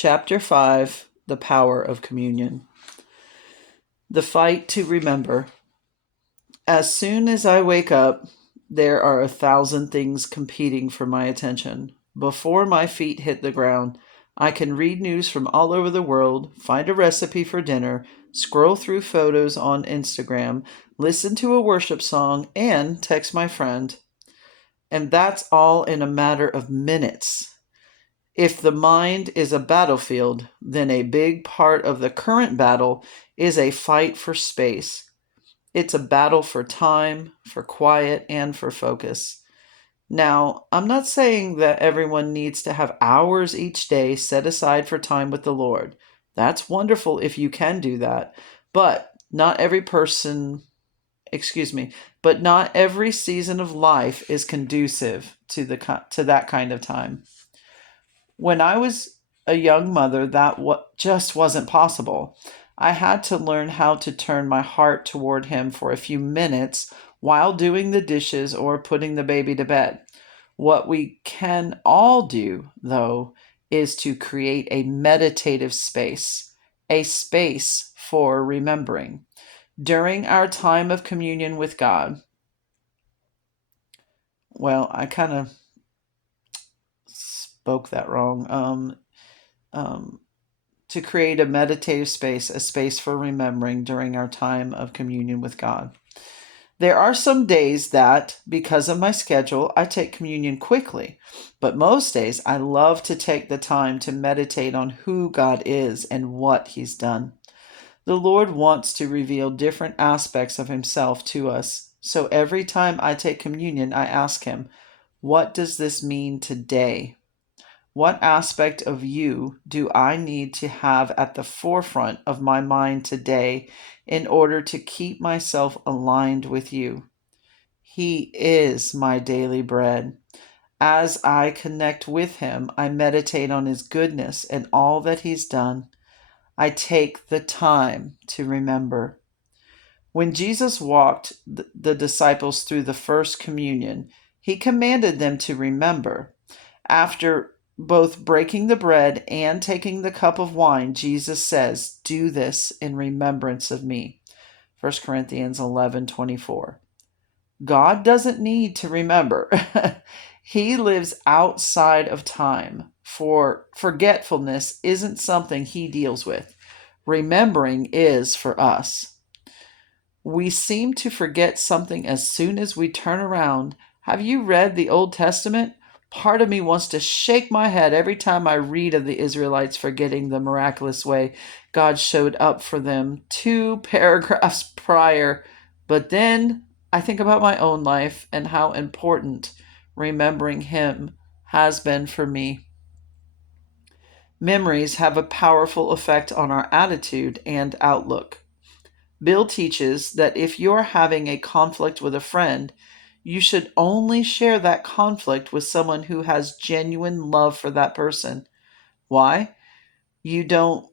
Chapter 5, The Power of Communion. The Fight to Remember. As soon as I wake up, there are 1,000 things competing for my attention. Before my feet hit the ground, I can read news from all over the world, find a recipe for dinner, scroll through photos on Instagram, listen to a worship song, and text my friend. And that's all in a matter of minutes. If the mind is a battlefield, then a big part of the current battle is a fight for space. It's a battle for time, for quiet, and for focus. Now, I'm not saying that everyone needs to have hours each day set aside for time with the Lord. That's wonderful if you can do that. But not every person, but not every season of life is conducive to that kind of time. When I was a young mother, that just wasn't possible. I had to learn how to turn my heart toward him for a few minutes while doing the dishes or putting the baby to bed. What we can all do, though, is to create a meditative space, a space for remembering. During our time of communion with God, well, I kind of spoke that wrong. To create a meditative space, a space for remembering during our time of communion with God. There are some days that, because of my schedule, I take communion quickly, but most days I love to take the time to meditate on who God is and what He's done. The Lord wants to reveal different aspects of Himself to us, so every time I take communion, I ask Him, what does this mean today? What aspect of you do I need to have at the forefront of my mind today in order to keep myself aligned with you? He is my daily bread. As I connect with him, I meditate on his goodness and all that he's done. I take the time to remember. When Jesus walked the disciples through the first communion, he commanded them to remember. After both breaking the bread and taking the cup of wine, Jesus says, "Do this in remembrance of me." 1 Corinthians 11:24. God doesn't need to remember. He lives outside of time. For forgetfulness isn't something he deals with. Remembering is for us. We seem to forget something as soon as we turn around. Have you read the Old Testament? Part of me wants to shake my head every time I read of the Israelites forgetting the miraculous way God showed up for them 2 paragraphs prior. But then I think about my own life and how important remembering Him has been for me. Memories have a powerful effect on our attitude and outlook. Bill teaches that if you're having a conflict with a friend, you should only share that conflict with someone who has genuine love for that person. Why? You don't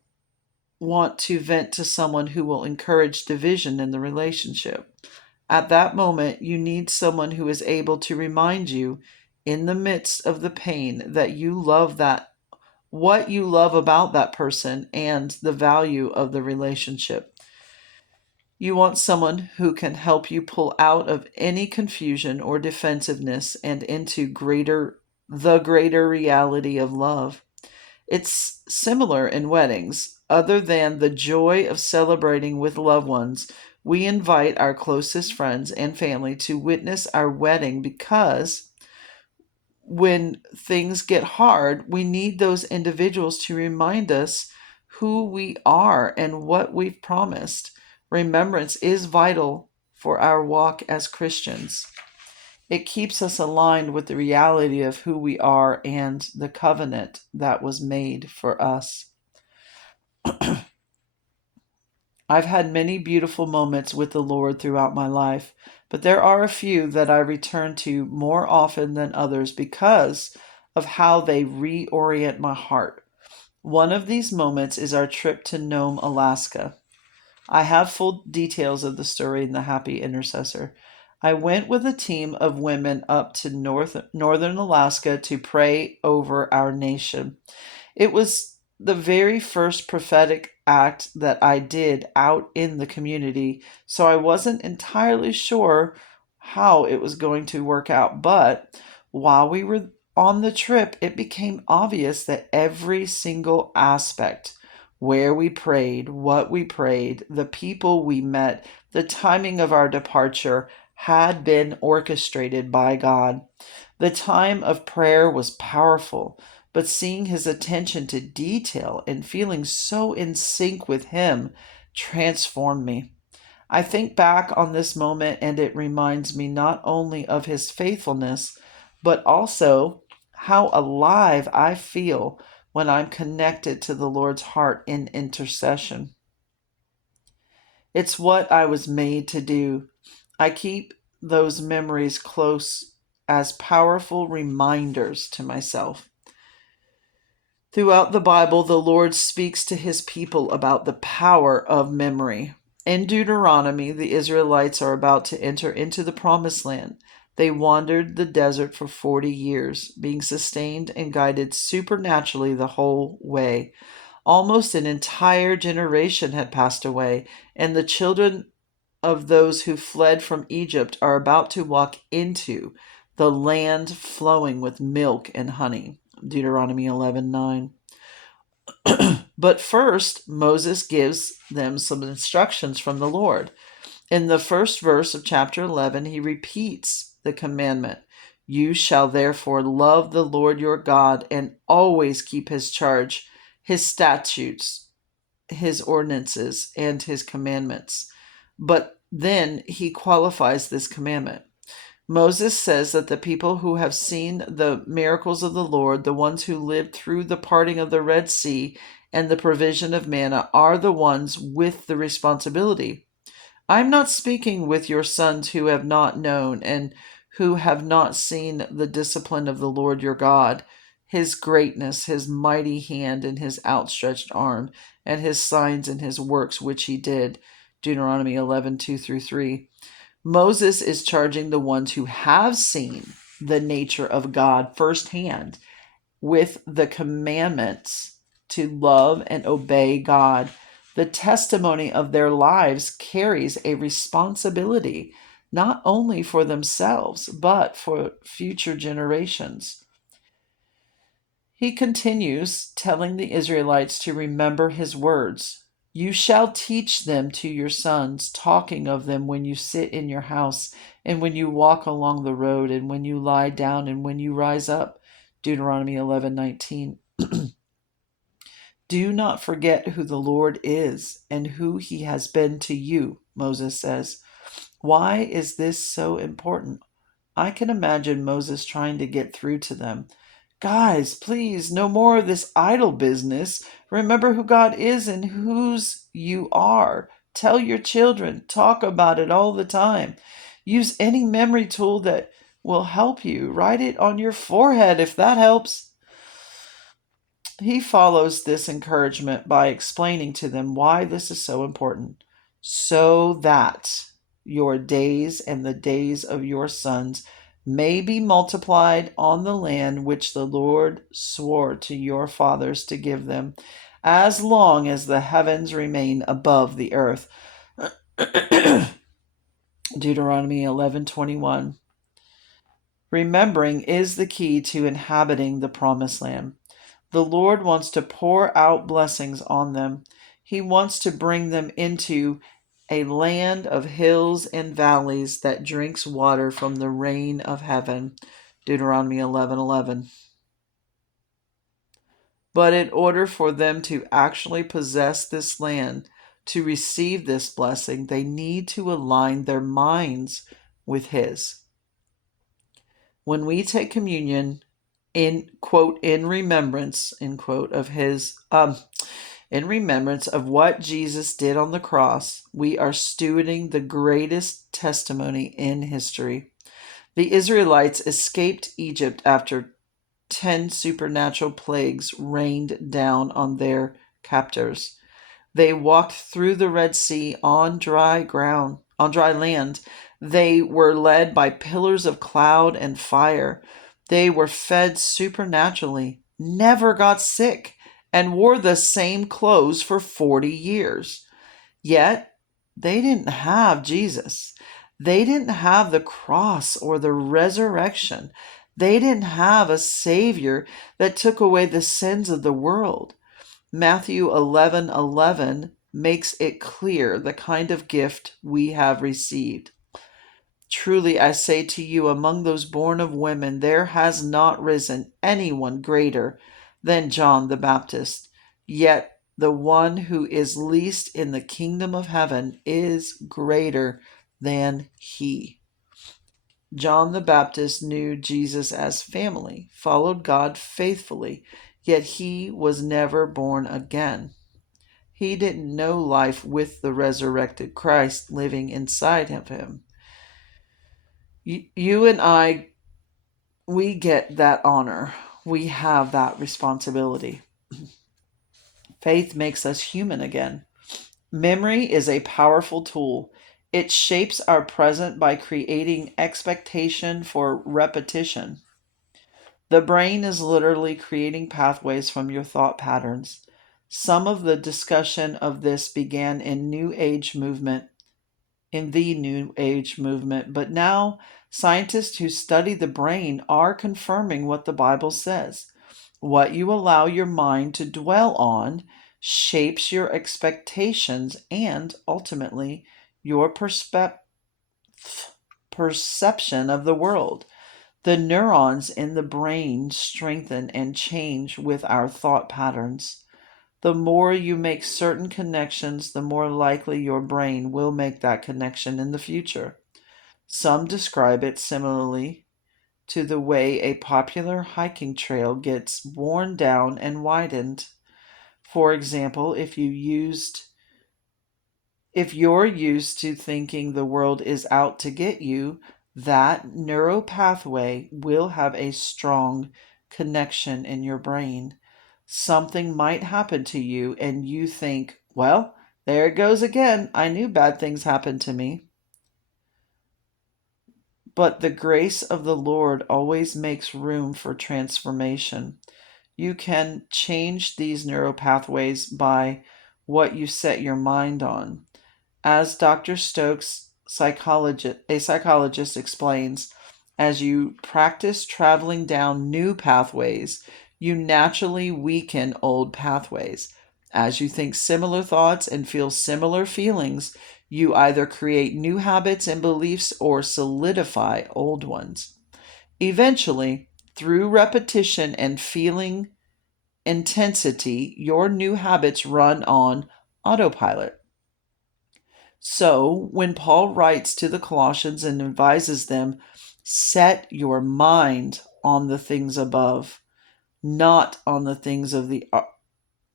want to vent to someone who will encourage division in the relationship. At that moment, you need someone who is able to remind you in the midst of the pain that you love what you love about that person and the value of the relationship. You want someone who can help you pull out of any confusion or defensiveness and into the greater reality of love. It's similar in weddings. Other than the joy of celebrating with loved ones, we invite our closest friends and family to witness our wedding because when things get hard, we need those individuals to remind us who we are and what we've promised. Remembrance is vital for our walk as Christians. It keeps us aligned with the reality of who we are and the covenant that was made for us. I've had many beautiful moments with the Lord throughout my life, but there are a few that I return to more often than others because of how they reorient my heart. One of these moments is our trip to Nome, Alaska. I have full details of the story in The Happy Intercessor. I went with a team of women up to northern Alaska to pray over our nation. It was the very first prophetic act that I did out in the community, so I wasn't entirely sure how it was going to work out. But while we were on the trip, it became obvious that every single aspect, where we prayed, what we prayed, the people we met, the timing of our departure, had been orchestrated by God. The time of prayer was powerful, but seeing his attention to detail and feeling so in sync with him transformed me. I think back on this moment and it reminds me not only of his faithfulness, but also how alive I feel when I'm connected to the Lord's heart in intercession. It's what I was made to do. I keep those memories close as powerful reminders to myself. Throughout the Bible, the Lord speaks to his people about the power of memory. In Deuteronomy, the Israelites are about to enter into the promised land. They wandered the desert for 40 years, being sustained and guided supernaturally the whole way. Almost an entire generation had passed away, and the children of those who fled from Egypt are about to walk into the land flowing with milk and honey. Deuteronomy 11:9. But first, Moses gives them some instructions from the Lord. In the first verse of chapter 11, he repeats the commandment: "You shall therefore love the Lord your God and always keep his charge, his statutes, his ordinances, and his commandments." But then he qualifies this commandment. Moses says that the people who have seen the miracles of the Lord, the ones who lived through the parting of the Red Sea and the provision of manna, are the ones with the responsibility. I'm not speaking with your sons who have not known and who have not seen the discipline of the Lord your God, his greatness, his mighty hand, and his outstretched arm, and his signs and his works which he did. Deuteronomy 11:2-3. Moses is charging the ones who have seen the nature of God firsthand with the commandments to love and obey God. The testimony of their lives carries a responsibility not only for themselves, but for future generations. He continues telling the Israelites to remember his words. You shall teach them to your sons, talking of them when you sit in your house, and when you walk along the road, and when you lie down, and when you rise up. Deuteronomy 11:19. Do not forget who the Lord is and who he has been to you, Moses says. Why is this so important? I can imagine Moses trying to get through to them. Guys, please, no more of this idol business. Remember who God is and whose you are. Tell your children. Talk about it all the time. Use any memory tool that will help you. Write it on your forehead if that helps. He follows this encouragement by explaining to them why this is so important. So that your days and the days of your sons may be multiplied on the land which the Lord swore to your fathers to give them, as long as the heavens remain above the earth. Deuteronomy 11:21. Remembering is the key to inhabiting the promised land. The Lord wants to pour out blessings on them. He wants to bring them into a land of hills and valleys that drinks water from the rain of heaven. Deuteronomy 11:11. But in order for them to actually possess this land, to receive this blessing, they need to align their minds with his. When we take communion, in quote in remembrance end quote of his in remembrance of what Jesus did on the cross, we are stewarding the greatest testimony in history. The Israelites escaped Egypt after 10 supernatural plagues rained down on their captors. They walked through the Red Sea on dry land. They were led by pillars of cloud and fire. They were fed supernaturally, never got sick, and wore the same clothes for 40 years. Yet, they didn't have Jesus. They didn't have the cross or the resurrection. They didn't have a Savior that took away the sins of the world. Matthew 11:11 makes it clear the kind of gift we have received. Truly, I say to you, among those born of women, there has not risen anyone greater than John the Baptist. Yet the one who is least in the kingdom of heaven is greater than he. John the Baptist knew Jesus as family, followed God faithfully, yet he was never born again. He didn't know life with the resurrected Christ living inside of him. You and I, we get that honor. We have that responsibility. Faith makes us human again. Memory is a powerful tool. It shapes our present by creating expectation for repetition. The brain is literally creating pathways from your thought patterns. Some of the discussion of this began in the New Age movement, but now scientists who study the brain are confirming what the Bible says. What you allow your mind to dwell on shapes your expectations and ultimately your perception of the world. The neurons in the brain strengthen and change with our thought patterns. The more you make certain connections, the more likely your brain will make that connection in the future. Some describe it similarly to the way a popular hiking trail gets worn down and widened. For example, if you're used to thinking the world is out to get you, that neural pathway will have a strong connection in your brain. Something might happen to you, and you think, well, there it goes again. I knew bad things happened to me. But the grace of the Lord always makes room for transformation. You can change these neural pathways by what you set your mind on. As Dr. Stokes, a psychologist, explains, as you practice traveling down new pathways, you naturally weaken old pathways. As you think similar thoughts and feel similar feelings, you either create new habits and beliefs or solidify old ones. Eventually, through repetition and feeling intensity, your new habits run on autopilot. So, when Paul writes to the Colossians and advises them, set your mind on the things above, not on the things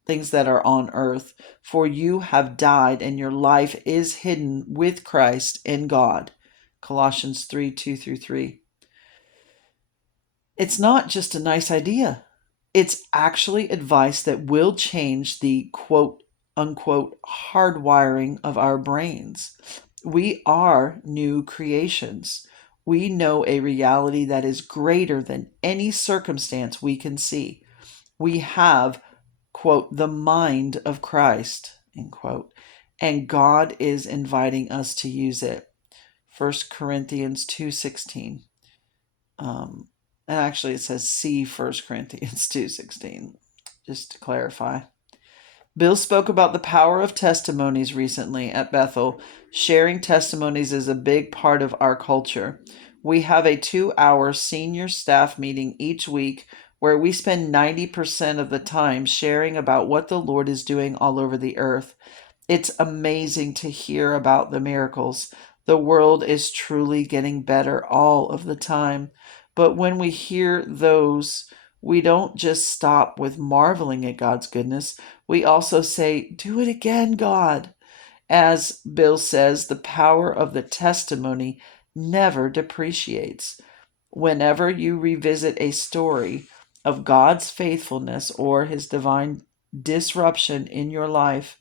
things that are on earth, for you have died and your life is hidden with Christ in God. Colossians 3:2-3. It's not just a nice idea. It's actually advice that will change the quote unquote hardwiring of our brains. We are new creations. We know a reality that is greater than any circumstance we can see. We have, quote, the mind of Christ, end quote, and God is inviting us to use it. 1 Corinthians 2:16. And actually it says see 1 Corinthians 2:16, just to clarify. Bill spoke about the power of testimonies recently at Bethel. Sharing testimonies is a big part of our culture. We have a 2-hour senior staff meeting each week where we spend 90% of the time sharing about what the Lord is doing all over the earth. It's amazing to hear about the miracles. The world is truly getting better all of the time. But when we hear those, we don't just stop with marveling at God's goodness. We also say, do it again, God. As Bill says, the power of the testimony never depreciates. Whenever you revisit a story of God's faithfulness or his divine disruption in your life,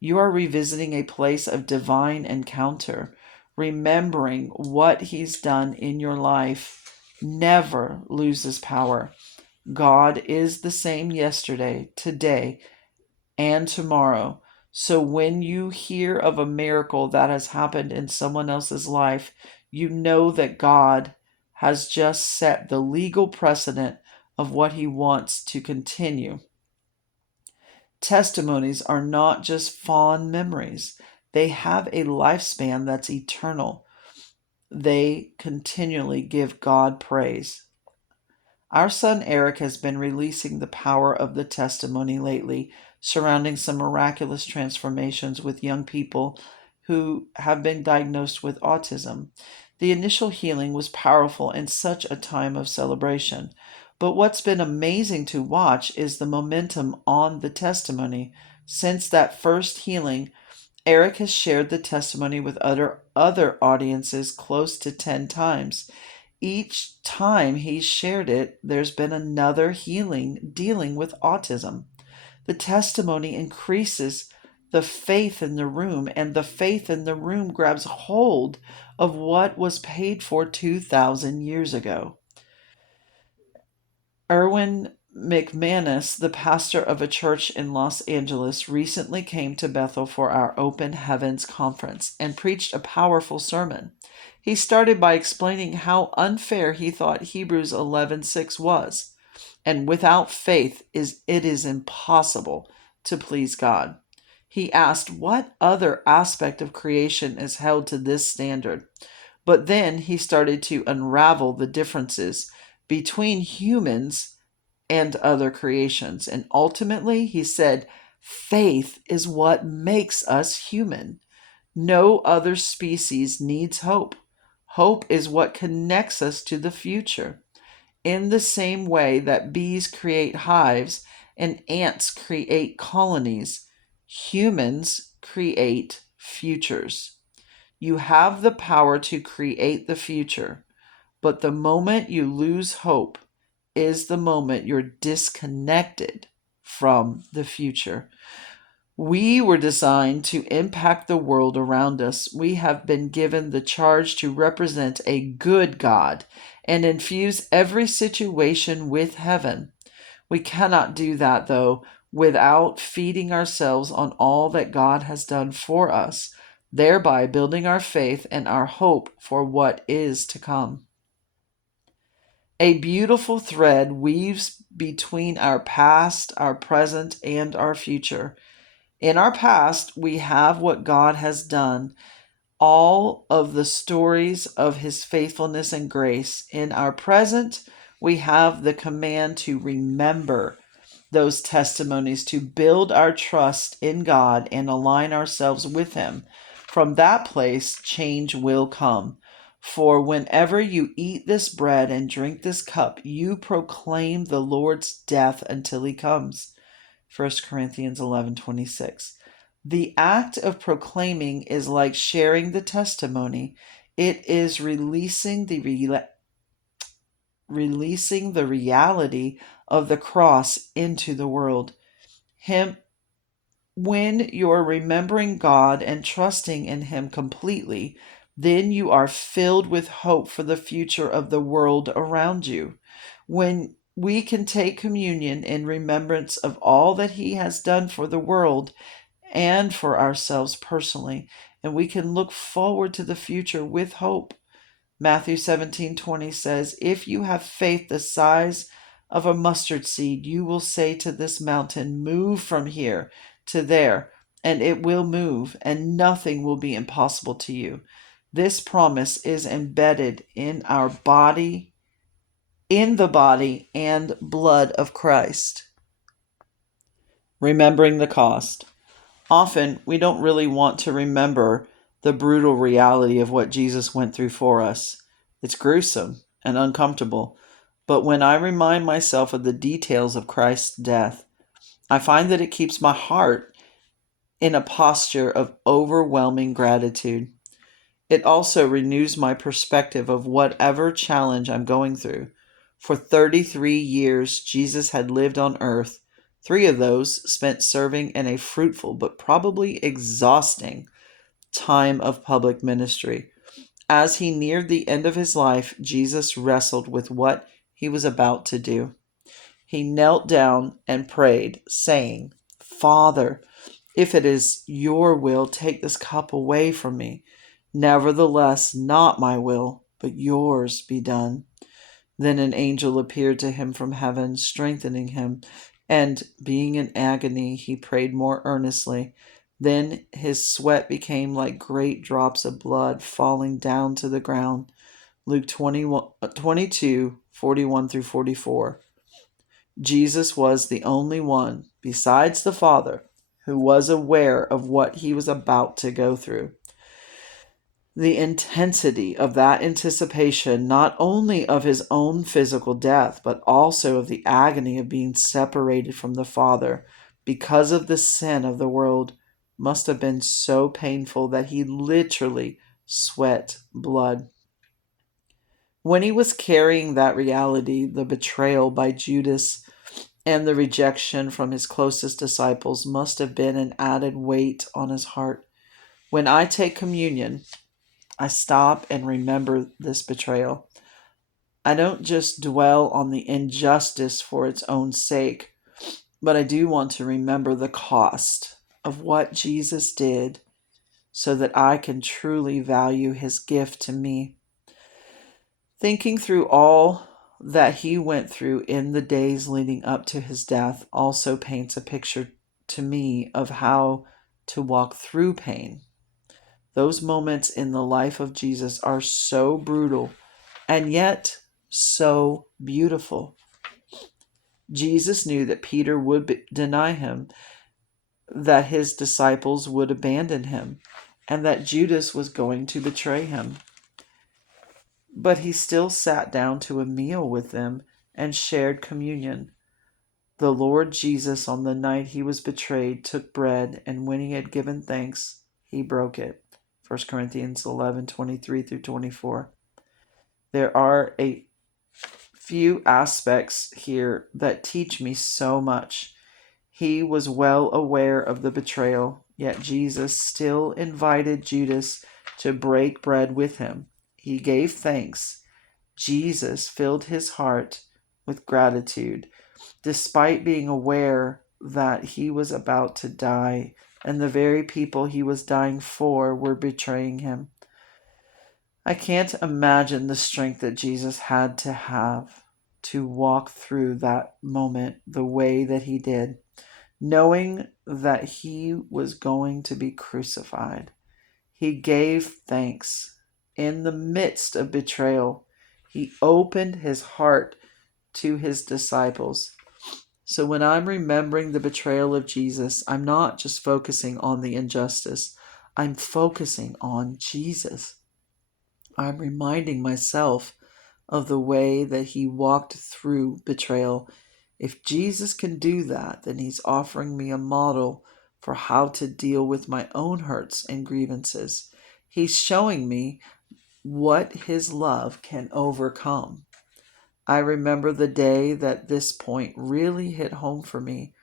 you are revisiting a place of divine encounter. Remembering what he's done in your life never loses power. God is the same yesterday, today, and tomorrow. So when you hear of a miracle that has happened in someone else's life, you know that God has just set the legal precedent of what he wants to continue. Testimonies are not just fond memories, they have a lifespan that's eternal. They continually give God praise. Our son Eric has been releasing the power of the testimony lately, surrounding some miraculous transformations with young people who have been diagnosed with autism. The initial healing was powerful in such a time of celebration. But what's been amazing to watch is the momentum on the testimony. Since that first healing, Eric has shared the testimony with other audiences close to 10 times. Each time he's shared it, there's been another healing dealing with autism. The testimony increases the faith in the room, and the faith in the room grabs hold of what was paid for 2,000 years ago. Erwin McManus, the pastor of a church in Los Angeles, recently came to Bethel for our Open Heavens conference and preached a powerful sermon. He started by explaining how unfair he thought Hebrews 11:6 was, and without faith it is impossible to please God. He asked what other aspect of creation is held to this standard. But then he started to unravel the differences between humans and other creations. And ultimately, he said, faith is what makes us human. No other species needs hope. Hope is what connects us to the future. In the same way that bees create hives and ants create colonies, humans create futures. You have the power to create the future, but the moment you lose hope is the moment you're disconnected from the future. We were designed to impact the world around us. We have been given the charge to represent a good God and infuse every situation with heaven. We cannot do that, though, without feeding ourselves on all that God has done for us, thereby building our faith and our hope for what is to come. A beautiful thread weaves between our past, our present, and our future. In our past, we have what God has done, all of the stories of his faithfulness and grace. In our present, we have the command to remember those testimonies, to build our trust in God and align ourselves with him. From that place, change will come. For whenever you eat this bread and drink this cup, you proclaim the Lord's death until he comes. 1 Corinthians 11:26. The act of proclaiming is like sharing the testimony. It is releasing the reality of the cross into the world. When you're remembering God and trusting in him completely, then you are filled with hope for the future of the world around you. When we can take communion in remembrance of all that he has done for the world and for ourselves personally, and we can look forward to the future with hope. Matthew 17:20 says, if you have faith the size of a mustard seed, you will say to this mountain, move from here to there, and it will move, and nothing will be impossible to you. This promise is embedded in our body, in the body and blood of Christ. Remembering the cost. Often, we don't really want to remember the brutal reality of what Jesus went through for us. It's gruesome and uncomfortable. But when I remind myself of the details of Christ's death, I find that it keeps my heart in a posture of overwhelming gratitude. It also renews my perspective of whatever challenge I'm going through. For 33 years, Jesus had lived on earth. 3 of those spent serving in a fruitful but probably exhausting time of public ministry. As he neared the end of his life, Jesus wrestled with what he was about to do. he knelt down and prayed, saying, Father, if it is your will, take this cup away from me. Nevertheless, not my will, but yours be done. Then an angel appeared to him from heaven, strengthening him, and being in agony, he prayed more earnestly. Then his sweat became like great drops of blood falling down to the ground. Luke 22:41 through 44. Jesus was the only one, besides the Father, who was aware of what he was about to go through. The intensity of that anticipation, not only of his own physical death, but also of the agony of being separated from the Father because of the sin of the world, must have been so painful that he literally sweat blood. When he was carrying that reality, the betrayal by Judas and the rejection from his closest disciples must have been an added weight on his heart. When I take communion, I stop and remember this betrayal. I don't just dwell on the injustice for its own sake, but I do want to remember the cost of what Jesus did so that I can truly value his gift to me. Thinking through all that he went through in the days leading up to his death also paints a picture to me of how to walk through pain. Those moments in the life of Jesus are so brutal and yet so beautiful. Jesus knew that Peter would deny him, that his disciples would abandon him, and that Judas was going to betray him. But he still sat down to a meal with them and shared communion. The Lord Jesus, on the night he was betrayed, took bread, and when he had given thanks, he broke it. 1 Corinthians 11:23 through 24. There are a few aspects here that teach me so much. He was well aware of the betrayal, yet Jesus still invited Judas to break bread with him. He gave thanks. Jesus filled his heart with gratitude, despite being aware that he was about to die, and the very people he was dying for were betraying him. I can't imagine the strength that Jesus had to have to walk through that moment the way that he did, knowing that he was going to be crucified. He gave thanks. In the midst of betrayal, he opened his heart to his disciples. So when I'm remembering the betrayal of Jesus, I'm not just focusing on the injustice, I'm focusing on Jesus. I'm reminding myself of the way that he walked through betrayal. If Jesus can do that, then he's offering me a model for how to deal with my own hurts and grievances. He's showing me what his love can overcome. I remember the day that this point really hit home for me.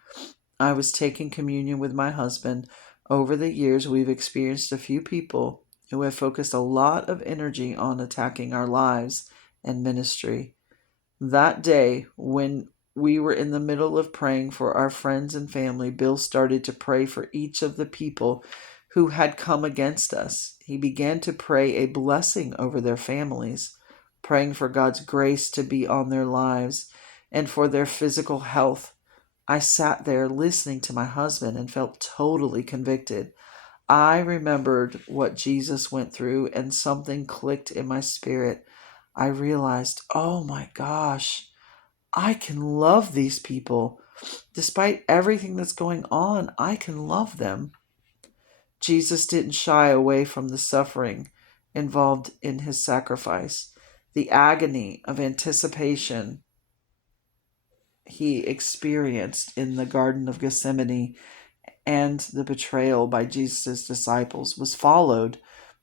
I was taking communion with my husband. Over the years, we've experienced a few people who have focused a lot of energy on attacking our lives and ministry. That day, when we were in the middle of praying for our friends and family, Bill started to pray for each of the people who had come against us. He began to pray a blessing over their families, praying for God's grace to be on their lives and for their physical health. I sat there listening to my husband and felt totally convicted. I remembered what Jesus went through, and something clicked in my spirit. I realized, oh my gosh, I can love these people. Despite everything that's going on, I can love them. Jesus didn't shy away from the suffering involved in his sacrifice, the agony of anticipation he experienced in the Garden of Gethsemane, and the betrayal by Jesus' disciples was followed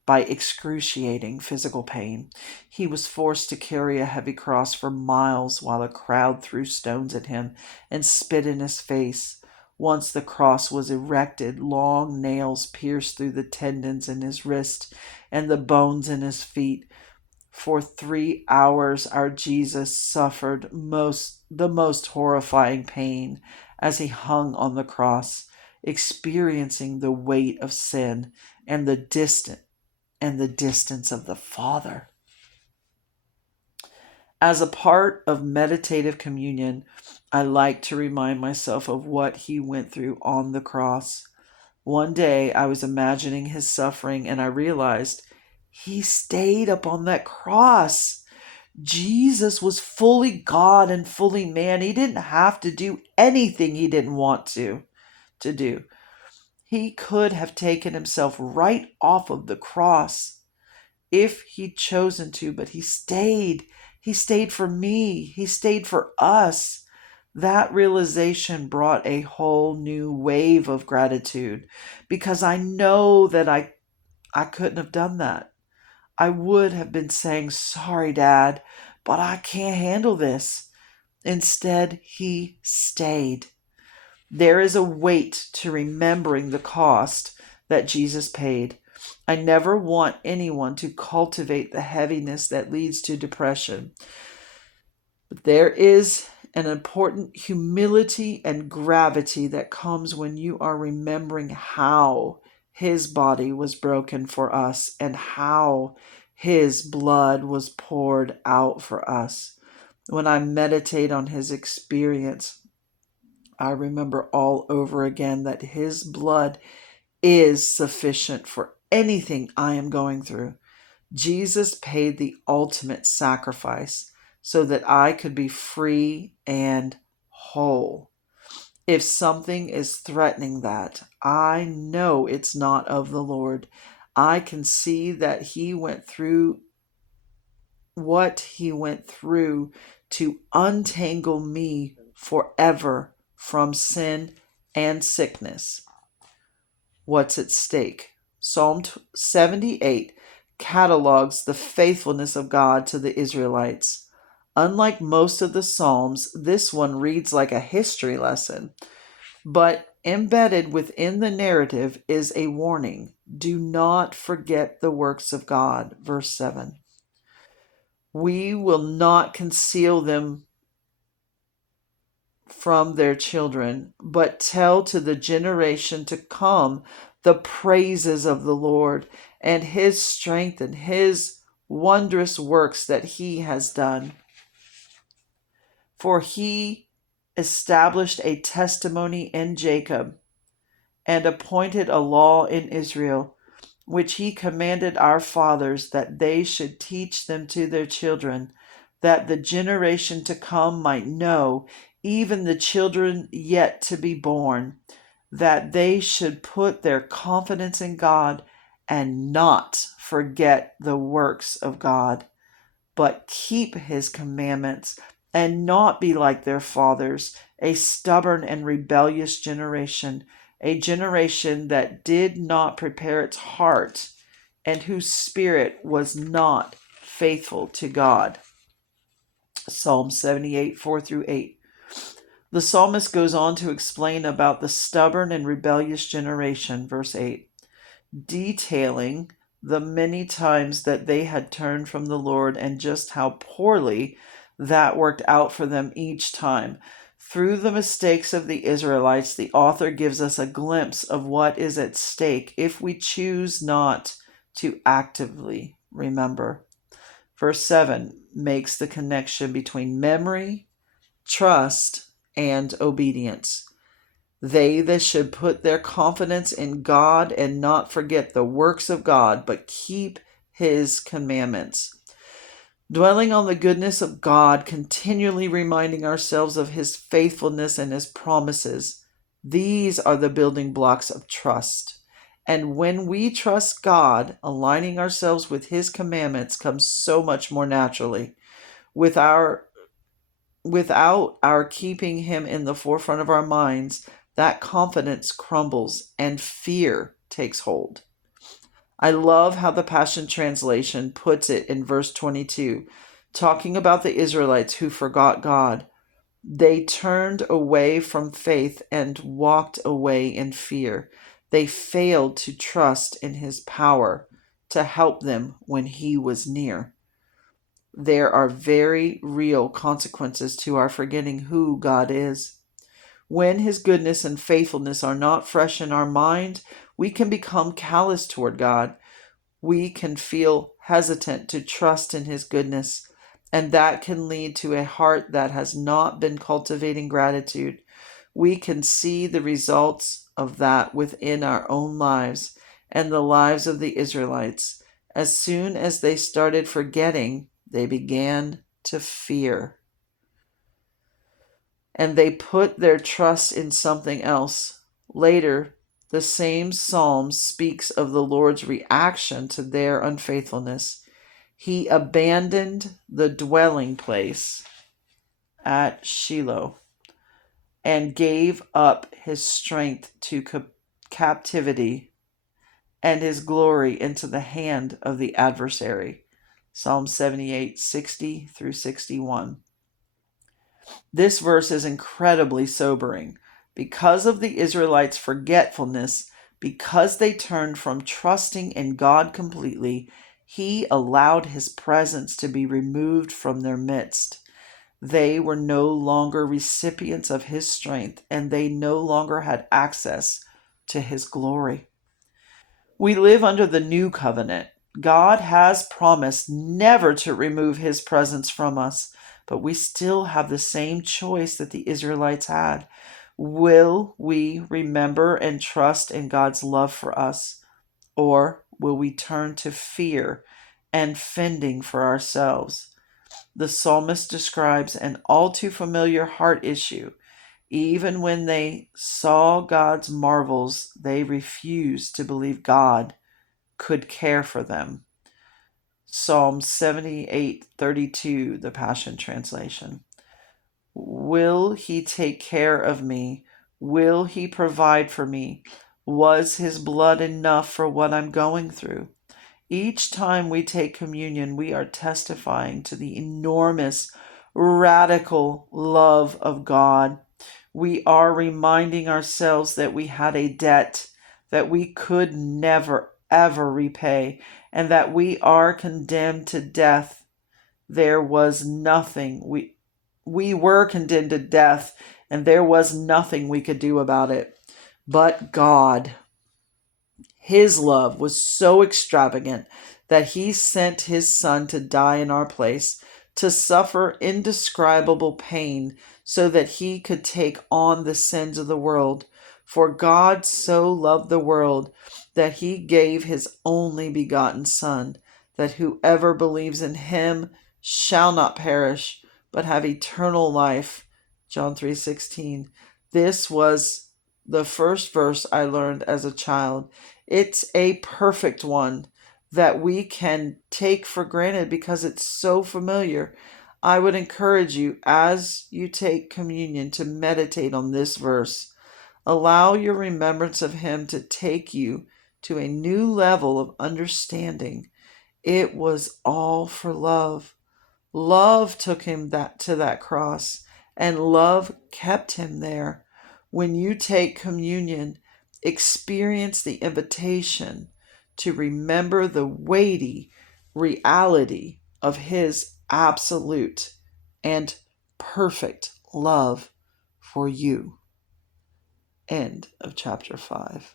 by excruciating physical pain. He was forced to carry a heavy cross for miles while a crowd threw stones at him and spit in his face. Once the cross was erected, long nails pierced through the tendons in his wrist and the bones in his feet. For 3 hours, our Jesus suffered most the most horrifying pain as he hung on the cross, experiencing the weight of sin and the distance of the Father. As a part of meditative communion, I like to remind myself of what he went through on the cross. One day I was imagining his suffering and I realized he stayed up on that cross. Jesus was fully God and fully man. He didn't have to do anything he didn't want to do. He could have taken himself right off of the cross if he'd chosen to, but he stayed. He stayed for me. He stayed for us. That realization brought a whole new wave of gratitude because I know that I couldn't have done that. I would have been saying, "Sorry, Dad, but I can't handle this." Instead, he stayed. There is a weight to remembering the cost that Jesus paid. I never want anyone to cultivate the heaviness that leads to depression. But there is an important humility and gravity that comes when you are remembering how his body was broken for us and how his blood was poured out for us. When I meditate on his experience, I remember all over again that his blood is sufficient for anything I am going through. Jesus paid the ultimate sacrifice so that I could be free and whole. If something is threatening that, I know it's not of the Lord. I can see that he went through what he went through to untangle me forever from sin and sickness. What's at stake? Psalm 78 catalogs the faithfulness of God to the Israelites. Unlike most of the Psalms, this one reads like a history lesson, but embedded within the narrative is a warning. Do not forget the works of God. Verse 7. We will not conceal them from their children, but tell to the generation to come the praises of the Lord and his strength and his wondrous works that he has done. For he established a testimony in Jacob and appointed a law in Israel, which he commanded our fathers that they should teach them to their children, that the generation to come might know, even the children yet to be born, that they should put their confidence in God and not forget the works of God, but keep his commandments and not be like their fathers, a stubborn and rebellious generation, a generation that did not prepare its heart and whose spirit was not faithful to God. Psalm 78, 4 through 8. The psalmist goes on to explain about the stubborn and rebellious generation, verse 8, detailing the many times that they had turned from the Lord and just how poorly that worked out for them each time. Through the mistakes of the Israelites, the author gives us a glimpse of what is at stake if we choose not to actively remember. Verse 7 makes the connection between memory, trust, and obedience. They that should put their confidence in God and not forget the works of God, but keep his commandments. Dwelling on the goodness of God, continually reminding ourselves of his faithfulness and his promises. These are the building blocks of trust. And when we trust God, aligning ourselves with his commandments comes so much more naturally. Without our keeping him in the forefront of our minds, that confidence crumbles and fear takes hold. I love how the Passion Translation puts it in verse 22, talking about the Israelites who forgot God. They turned away from faith and walked away in fear. They failed to trust in his power to help them when he was near. there are very real consequences to our forgetting who God is. When his goodness and faithfulness are not fresh in our mind, we can become callous toward God. We can feel hesitant to trust in his goodness, and that can lead to a heart that has not been cultivating gratitude. We can see the results of that within our own lives and the lives of the Israelites. As soon as they started forgetting, they began to fear. And they put their trust in something else. Later, the same psalm speaks of the Lord's reaction to their unfaithfulness. He abandoned the dwelling place at Shiloh and gave up his strength to captivity and his glory into the hand of the adversary. Psalm 78, 60 through 61. This verse is incredibly sobering. Because of the Israelites' forgetfulness, because they turned from trusting in God completely, he allowed his presence to be removed from their midst. They were no longer recipients of his strength, and they no longer had access to his glory. We live under the new covenant. God has promised never to remove his presence from us, but we still have the same choice that the Israelites had. Will we remember and trust in God's love for us, or will we turn to fear and fending for ourselves? The psalmist describes an all too familiar heart issue. Even when they saw God's marvels, they refused to believe God could care for them. Psalm 78:32, the Passion Translation. Will he take care of me? Will he provide for me? Was his blood enough for what I'm going through? Each time we take communion, we are testifying to the enormous, radical love of God. We are reminding ourselves that we had a debt that we could never, ever repay, and that we are condemned to death. There was nothing we were condemned to death, and there was nothing we could do about it. But God, his love was so extravagant that he sent his son to die in our place, to suffer indescribable pain so that he could take on the sins of the world. For God so loved the world that he gave his only begotten Son, that whoever believes in him shall not perish, but have eternal life. John 3:16. This was the first verse I learned as a child. It's a perfect one that we can take for granted because it's so familiar. I would encourage you, as you take communion, to meditate on this verse. Allow your remembrance of him to take you to a new level of understanding. It was all for love. Love took him to that cross, and love kept him there. When you take communion, experience the invitation to remember the weighty reality of his absolute and perfect love for you. End of chapter 5.